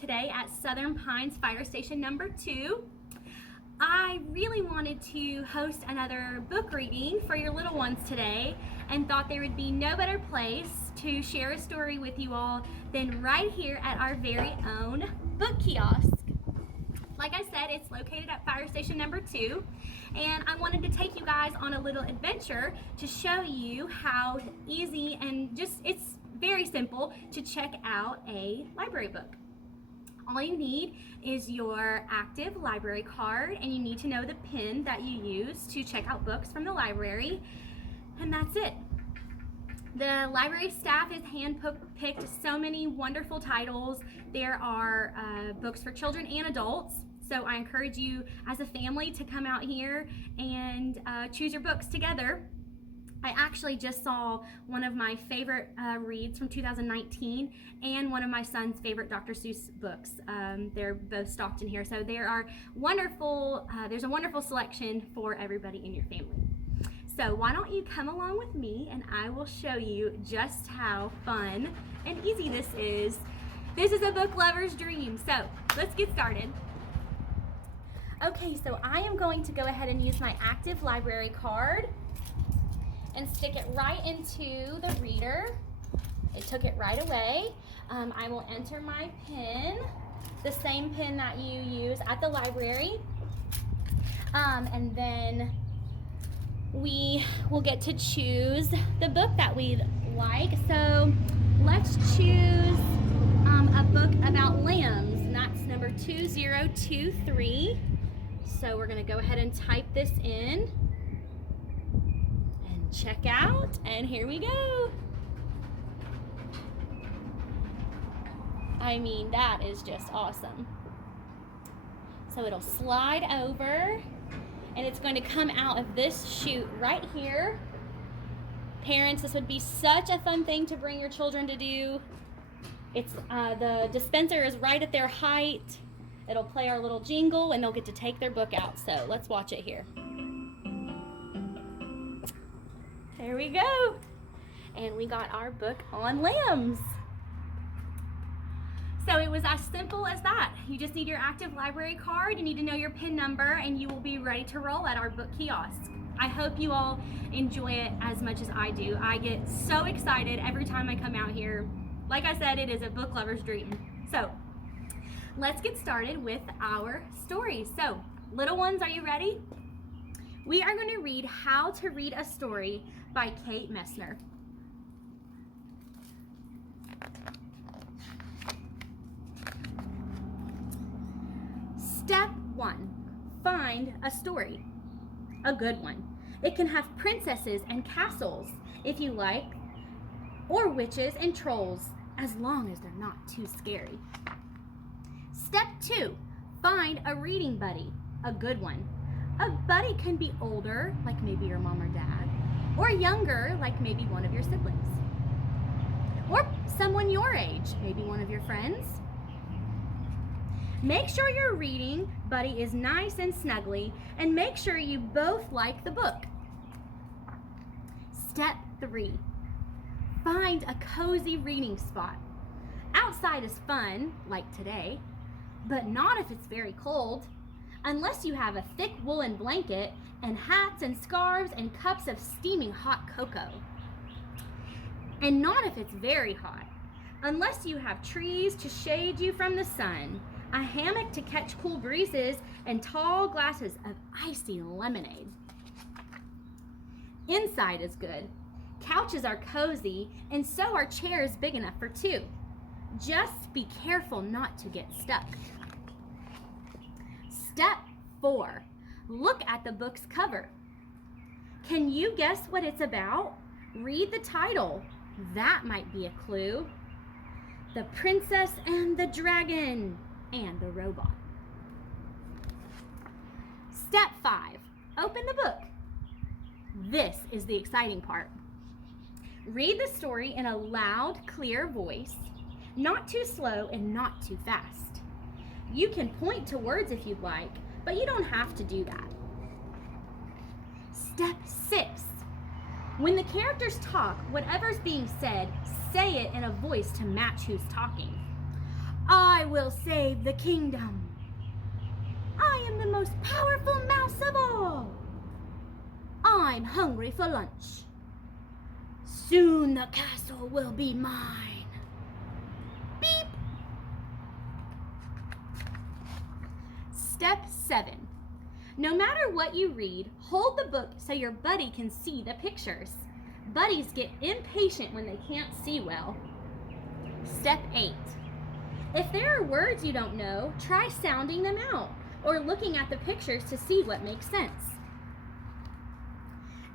today at Southern Pines Fire Station number 2. I really wanted to host another book reading for your little ones today and thought there would be no better place to share a story with you all than right here at our very own book kiosk. Like I said, it's located at Fire Station number 2, and I wanted to take you guys on a little adventure to show you how easy and it's very simple to check out a library book. All you need is your active library card, and you need to know the PIN that you use to check out books from the library, and that's it. The library staff has hand-picked so many wonderful titles. There are books for children and adults, so I encourage you as a family to come out here and choose your books together. I actually just saw one of my favorite reads from 2019 and one of my son's favorite Dr. Seuss books. They're both stocked in here, so there are wonderful. There's a wonderful selection for everybody in your family. So why don't you come along with me and I will show you just how fun and easy this is. This is a book lover's dream, so let's get started. Okay, so I am going to go ahead and use my active library card and stick it right into the reader. It took it right away. I will enter my PIN, the same PIN that you use at the library. And then we will get to choose the book that we like. So let's choose a book about lambs, and that's number 2023. So we're gonna go ahead and type this in. Check out, and here we go. I mean, that is just awesome. So it'll slide over, and it's going to come out of this chute right here. Parents, this would be such a fun thing to bring your children to do. It's the dispenser is right at their height. It'll play our little jingle, and they'll get to take their book out. So let's watch it here. There we go. And we got our book on lambs. So it was as simple as that. You just need your active library card, you need to know your PIN number, and you will be ready to roll at our book kiosk. I hope you all enjoy it as much as I do. I get so excited every time I come out here. Like I said, it is a book lover's dream. So let's get started with our story. So little ones, are you ready? We are going to read How to Read a Story by Kate Messner. Step 1. Find a story. A good one. It can have princesses and castles, if you like, or witches and trolls, as long as they're not too scary. Step 2. Find a reading buddy. A good one. A buddy can be older, like maybe your mom or dad, or younger, like maybe one of your siblings, or someone your age, maybe one of your friends. Make sure your reading buddy is nice and snuggly, and make sure you both like the book. Step 3. Find a cozy reading spot. Outside is fun, like today, but not if it's very cold. Unless you have a thick woolen blanket and hats and scarves and cups of steaming hot cocoa. And not if it's very hot. Unless you have trees to shade you from the sun, a hammock to catch cool breezes, and tall glasses of icy lemonade. Inside is good. Couches are cozy, and so are chairs big enough for 2. Just be careful not to get stuck. Step 4. Look at the book's cover. Can you guess what it's about? Read the title. That might be a clue. The Princess and the Dragon and the Robot. Step 5. Open the book. This is the exciting part. Read the story in a loud, clear voice, not too slow and not too fast. You can point to words if you'd like, but you don't have to do that. Step 6. When the characters talk, whatever's being said, say it in a voice to match who's talking. I I will save the kingdom. I am the most powerful mouse of all. I'm hungry for lunch. Soon the castle will be mine. Beep. Step 7. No matter what you read, hold the book so your buddy can see the pictures. Buddies get impatient when they can't see well. Step 8. If there are words you don't know, try sounding them out or looking at the pictures to see what makes sense.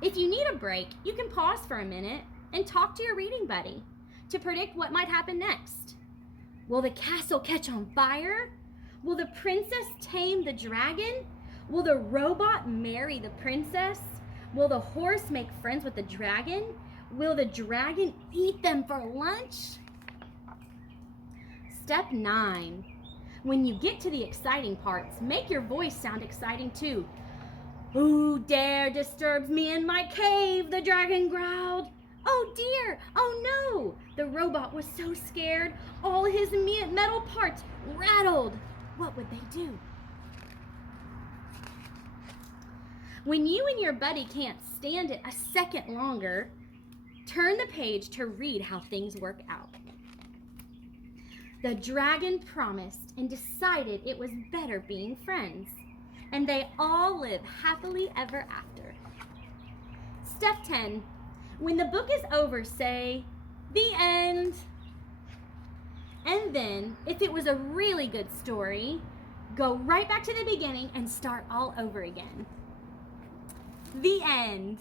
If you need a break, you can pause for a minute and talk to your reading buddy to predict what might happen next. Will the castle catch on fire? Will the princess tame the dragon? Will the robot marry the princess? Will the horse make friends with the dragon? Will the dragon eat them for lunch? Step 9. When you get to the exciting parts, make your voice sound exciting too. Who dare disturbs me in my cave? The dragon growled. Oh dear, oh no! The robot was so scared, all his metal parts rattled. What would they do? When you and your buddy can't stand it a second longer, turn the page to read how things work out. The dragon promised and decided it was better being friends, and they all live happily ever after. Step 10. When the book is over, say, the end. And then, if it was a really good story, go right back to the beginning and start all over again. The end.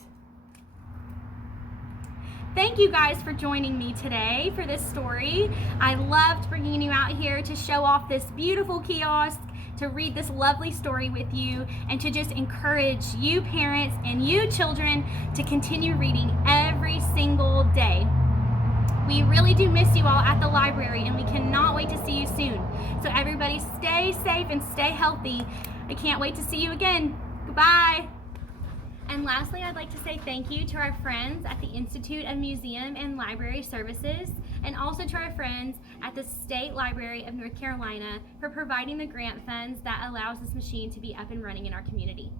Thank you guys for joining me today for this story. I loved bringing you out here to show off this beautiful kiosk, to read this lovely story with you, and to just encourage you parents and you children to continue reading every single day. We really do miss you all at the library, and we cannot wait to see you soon. So everybody stay safe and stay healthy. I can't wait to see you again. Goodbye. And lastly, I'd like to say thank you to our friends at the Institute of Museum and Library Services, and also to our friends at the State Library of North Carolina for providing the grant funds that allows this machine to be up and running in our community.